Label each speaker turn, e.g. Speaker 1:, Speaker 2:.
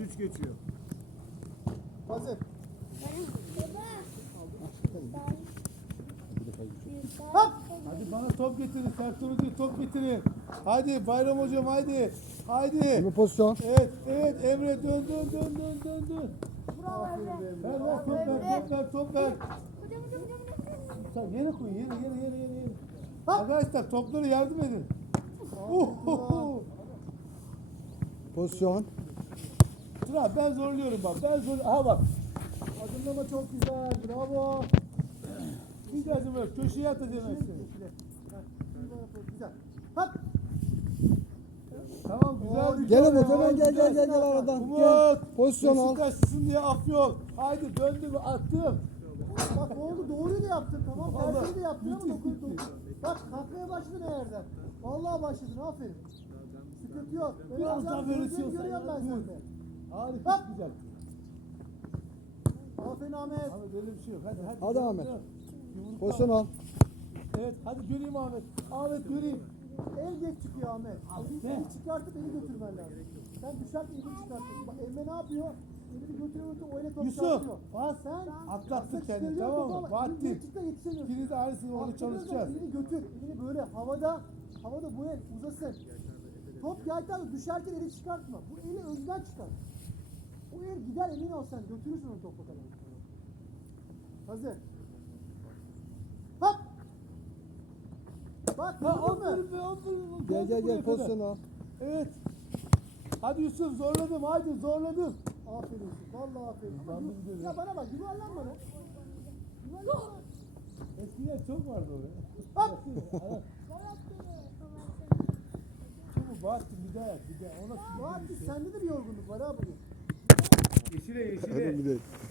Speaker 1: 13 geçiyor. Hazır. Hop. Hadi bana top getirin. Serturucu top getirin. Hadi Bayram hocam haydi. Haydi.
Speaker 2: Bu pozisyon.
Speaker 1: Evet evet Emre dön. Ver top ver. Sen yere koy yere. Arkadaşlar topları yardım edin.
Speaker 2: Pozisyon.
Speaker 1: Dur ben zorluyorum bak. Aha bak. Adımlama çok güzel. Bravo. Güzel böyle köşeye atacağım hepsini. Güzel. Hop. Tamam güzel.
Speaker 2: Gel Umut hemen gel aradan.
Speaker 1: Umut.
Speaker 2: Gel. Pozisyon al.
Speaker 1: Beşiktaşlısın diye af yok. Haydi döndüm attım. Bak oldu doğruyu da yaptın tamam. Tersini de yaptın ama dokundun. Bak kalkmaya başladın yerden. Vallahi başladın aferin. Sıkıntı yok.
Speaker 2: Biraz daha böyle
Speaker 1: Görüyorum ben sende.
Speaker 2: Harika.
Speaker 1: Güzel. Aferin Ahmet. Ahmet öyle bir şey yok.
Speaker 2: Hadi Ahmet. Pozisyon al.
Speaker 1: Evet hadi göreyim Ahmet. Ahmet göreyim. El geç çıkıyor Ahmet. Elini çıkartıp eli götürmen lazım. Sen düşerken elini çıkartıyorsun. Bak Emre ne yapıyor? Elini götürüyor o ele top çarpıyor. Bak sen atlattık kendini tamam mı? Bahattin. İkiniz de aynısını onu çalışacağız. Elini götür. Elini böyle havada bu el uzasın. Top geldi düşerken eli çıkartma. Bu eli önden çıkar. O el gider emin ol sen götürürsün onu topa kadar. Hazır. Hop. Bak gördün mü?
Speaker 2: Gel pozisyon al.
Speaker 1: Evet. Hadi Yusuf zorladım zorladım. Aferin Yusuf. Vallahi aferin. Ya bana bak yuvarlan bana. Yuvarlan. Eskiden çok vardı oraya. Hop. Çabuk Bahattin bir daha. Bahattin sende de bir yorgunluk var ha bugün. Yeşile.
Speaker 2: Önemli değil.